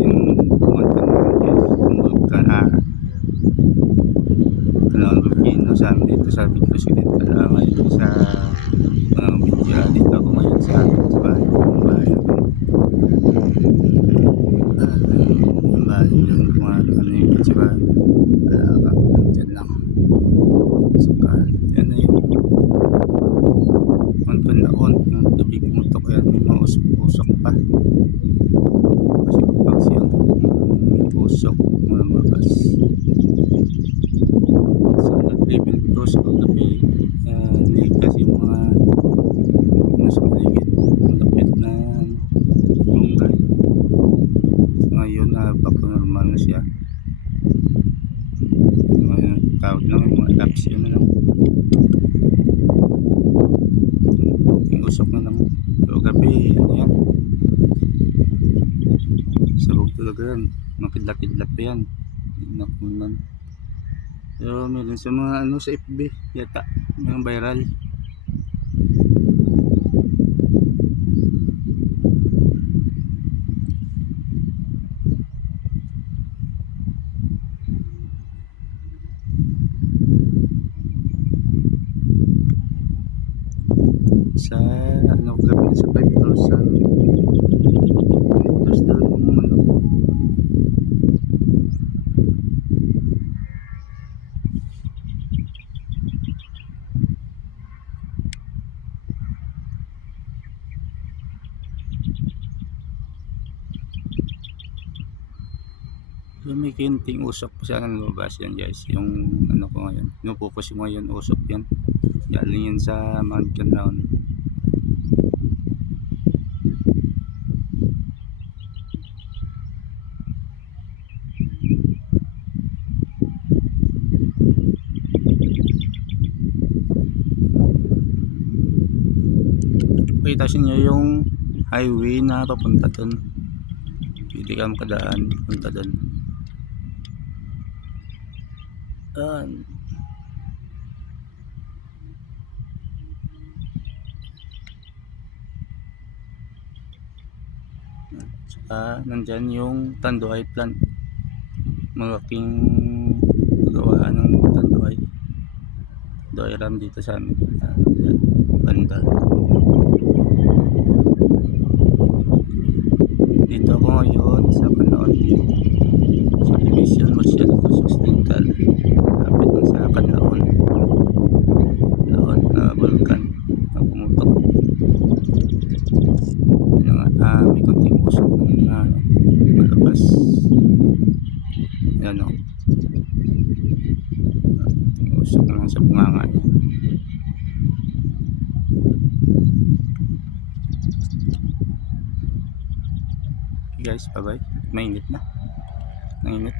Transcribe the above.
yung pumunta na yung vulkan volcano sa amin dito sa Big Occidental. Ngayon sa mga video dito ako ngayon sa amin sa bahay yung bahay yung mga ano yung tsaka dyan lang saka yan na yung on yung tabi pumutok yan may mga usok pa kasi pag siya may usok mga magas sa nag-living close ko tabi nikas yung mga nasa paligid ang lapit na lunggan ngayon back to normal na siya tawag lang yung mga apps yun na lang yung usok na lang pero gabi ano yan sabog talaga yan makidlak-kidlak pa yan nakunan pero meron sa mga ano sa FB yata yung viral sa ano gabi sa 5,000 meters daw yung ano may kinting usok pa siya ng lumabas yan guys yung ano ko ngayon pinupokus mo ngayon usok yan galing yan sa Mount Canlaon kita nyo yung highway na papunta dun pwede ka makadaan punta dun saka nandyan yung Tanduay plant malaking gawaan ng Tanduay ram dito sa amin banda dito ako ngayon sa Canlaon sa Division Marcial Occidental kapit lang sa Canlaon na vulkan na pumutok yun nga may konting usok na malabas yan o usok lang sa bunganga niya guys bye bye mainit na nanginit